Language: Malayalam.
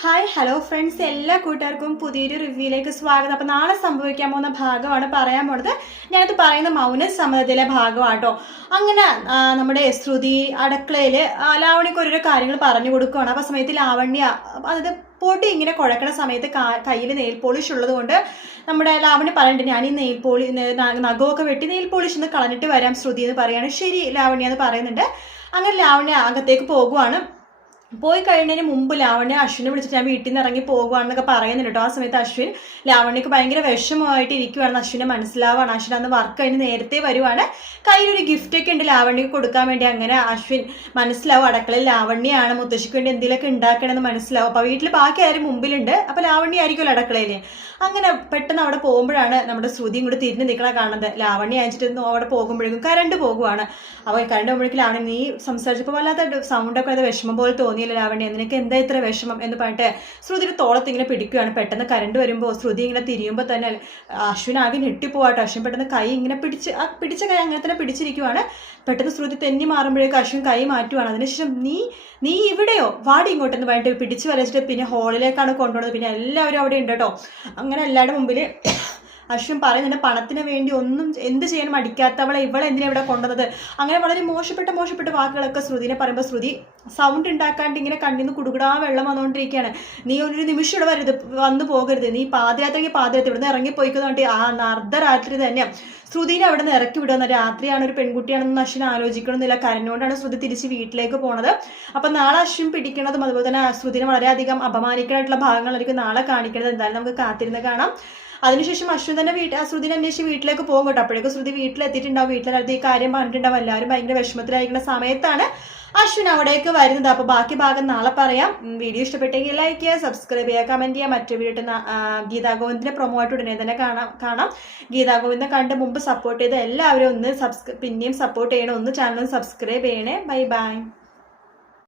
ഹായ് ഹലോ ഫ്രണ്ട്സ്, എല്ലാ കൂട്ടുകാർക്കും പുതിയൊരു റിവ്യൂയിലേക്ക് സ്വാഗതം. അപ്പം നാളെ സംഭവിക്കാൻ പോകുന്ന ഭാഗമാണ് പറയാൻ പോണത്. ഞാനത് പറയുന്ന മൗനസമ്മതത്തിലെ ഭാഗമാട്ടോ. അങ്ങനെ നമ്മുടെ ശ്രുതി അടുക്കളയിൽ ലാവണ്യക്ക് ഓരോരോ കാര്യങ്ങൾ പറഞ്ഞു കൊടുക്കുകയാണ്. അപ്പോൾ സമയത്ത് ലാവണ്യ അതായത് പൊടി ഇങ്ങനെ കുഴക്കണ സമയത്ത് കയ്യിൽ നെയിൽ പോളിഷ് ഉള്ളത് കൊണ്ട് നമ്മുടെ ലാവണ്യ പറഞ്ഞിട്ട് ഞാൻ ഈ നഖമൊക്കെ വെട്ടി നെയിൽ പോളിഷ് ഒന്ന് കളഞ്ഞിട്ട് വരാം ശ്രുതി എന്ന് പറയാണ്. ശരി ലാവണ്യ എന്ന് പറയുന്നുണ്ട്. അങ്ങനെ ലാവണ്യ അകത്തേക്ക് പോകുവാണ്. പോയി കഴിഞ്ഞതിന് മുമ്പ് ലാവണ്യ അശ്വിനെ വിളിച്ചിട്ട് ഞാൻ വീട്ടിൽ നിന്ന് ഇറങ്ങി പോകുവാണെന്നൊക്കെ പറയുന്നുണ്ട് കേട്ടോ. ആ സമയത്ത് അശ്വിൻ ലാവണ്യക്ക് ഭയങ്കര വിഷമമായിട്ട് ഇരിക്കുവാണെന്ന് അശ്വിനെ മനസ്സിലാവാണ്. അശ്വിൻ അന്ന് വർക്ക് കഴിഞ്ഞ് നേരത്തെ വരുവാണ്. കയ്യിലൊരു ഗിഫ്റ്റ് ഒക്കെ ഉണ്ട് ലാവണ്യക്ക് കൊടുക്കാൻ വേണ്ടി. അങ്ങനെ അശ്വിൻ മനസ്സിലാവും അടുക്കളയിൽ ലാവണ്യാണ് മുത്തശ്ശിക്ക് വേണ്ടി എന്തെങ്കിലുമൊക്കെ ഉണ്ടാക്കണമെന്ന് മനസ്സിലാവും. അപ്പോൾ വീട്ടിൽ ബാക്കി ആരും മുമ്പിലുണ്ട്. അപ്പോൾ ലാവണ്യ ആയിരിക്കുമല്ലോ അടുക്കളയിൽ. അങ്ങനെ പെട്ടെന്ന് അവിടെ പോകുമ്പോഴാണ് നമ്മുടെ ശ്രുതിയും കൂടി തിരിഞ്ഞ് നിൽക്കണ കാണുന്നത്. ലാവണ്യ അയച്ചിട്ട് അവിടെ പോകുമ്പോഴേക്കും കരണ്ട് പോകുവാണ്. അപ്പോൾ കരണ്ട് പോകുമ്പോഴേക്കും ലാവണ്യ നീ സംസാരിച്ചപ്പോൾ വല്ലാത്ത സൗണ്ടൊക്കെ അത് വിഷമം പോലെ തോന്നിയില്ല ലാവണ്യ, നിനക്ക് എന്താ ഇത്ര വിഷമം എന്ന് പറഞ്ഞിട്ട് ശ്രുതിയുടെ തോളത്ത് ഇങ്ങനെ പിടിക്കുകയാണ്. പെട്ടെന്ന് കരണ്ട് വരുമ്പോൾ ശ്രുതി ഇങ്ങനെ തിരിയുമ്പോൾ തന്നെ അശ്വിൻ ആകെ ഞെട്ടിപ്പോവാട്ടോ. അശ്വിൻ പെട്ടെന്ന് കൈ ഇങ്ങനെ പിടിച്ച കൈ അങ്ങനെ തന്നെ പിടിച്ചിരിക്കുവാണ്. പെട്ടെന്ന് ശ്രുതി തെന്നി മാറുമ്പോഴേക്കും അശ്വിൻ കൈ മാറ്റുവാണ്. അതിനുശേഷം നീ ഇവിടെയോ, വാടി ഇങ്ങോട്ടെന്ന് പറഞ്ഞിട്ട് പിടിച്ച് വലിച്ചിട്ട് പിന്നെ ഹോളിലേക്കാണ് കൊണ്ടുപോകുന്നത്. പിന്നെ എല്ലാവരും അവിടെ ഉണ്ട് കേട്ടോ. അങ്ങനെ എല്ലാവരുടെ മുമ്പിൽ അശ്വിൻ പറയുന്നുണ്ട് പണത്തിന് വേണ്ടി ഒന്നും എന്ത് ചെയ്യാനും മടിക്കാത്തവളെ ഇവളെ എന്തിനാ ഇവിടെ കൊണ്ടുവന്നത്. അങ്ങനെ വളരെ മോശപ്പെട്ട വാക്കുകളൊക്കെ ശ്രുതിനെ പറയുമ്പോൾ ശ്രുതി സൗണ്ട് ഉണ്ടാക്കാണ്ട് ഇങ്ങനെ കണ്ണിന്ന് കുടുകുടാ വെള്ളം വന്നുകൊണ്ടിരിക്കുകയാണ്. നീ ഒരു നിമിഷം ഇവിടെ വന്നു പോകരുത്, നീ പാതിരാത്രി ഇവിടുന്ന് ഇറങ്ങിപ്പോയിക്കുന്നോണ്ട് ആ അർദ്ധരാത്രി തന്നെ ശ്രുതിനെ അവിടെ നിന്ന് ഇറക്കി വിടുന്ന രാത്രിയാണ് ഒരു പെൺകുട്ടിയാണെന്ന് അശ്വിൻ ആലോചിക്കണമെന്നില്ല. കരഞ്ഞുകൊണ്ടാണ് ശ്രുതി തിരിച്ച് വീട്ടിലേക്ക് പോണത്. അപ്പം നാളെ അശ്വിൻ പിടിക്കണതും അതുപോലെ തന്നെ ശ്രുതിനെ വളരെയധികം അപമാനിക്കാനായിട്ടുള്ള ഭാഗങ്ങളായിരിക്കും നാളെ കാണിക്കുന്നത്. എന്തായാലും നമുക്ക് കാത്തിരുന്ന് കാണാം. അതിനുശേഷം അശ്വിൻ തന്നെ ശ്രുതിനെ അന്വേഷിച്ച് വീട്ടിലേക്ക് പോകും കേട്ടോ. അപ്പോഴേക്കും ശ്രുതി വീട്ടിലെത്തിയിട്ടുണ്ടാവും. വീട്ടിലെത്തി ഈ കാര്യം പറഞ്ഞിട്ടുണ്ടാവും. എല്ലാവരും ഭയങ്കര വിഷമത്തിലായിരിക്കുന്ന സമയത്താണ് അശ്വിൻ അവിടേക്ക് വരുന്നത്. അപ്പോൾ ബാക്കി ഭാഗം നാളെ പറയാം. വീഡിയോ ഇഷ്ടപ്പെട്ടെങ്കിൽ ലൈക്ക് ചെയ്യുക, സബ്സ്ക്രൈബ് ചെയ്യുക, കമൻറ്റ് ചെയ്യുക. മറ്റു വീഡിയോ ഗീതാ ഗോവിന്ദിന്റെ പ്രൊമോ ആയിട്ട് ഉടനെ തന്നെ കാണാം. ഗീതാ ഗോവിന്ദനെ കണ്ട് മുമ്പ് സപ്പോർട്ട് ചെയ്ത എല്ലാവരും ഒന്ന് പിന്നെയും സപ്പോർട്ട് ചെയ്യണം. ഒന്ന് ചാനൽ സബ്സ്ക്രൈബ് ചെയ്യണേ. Bye bye.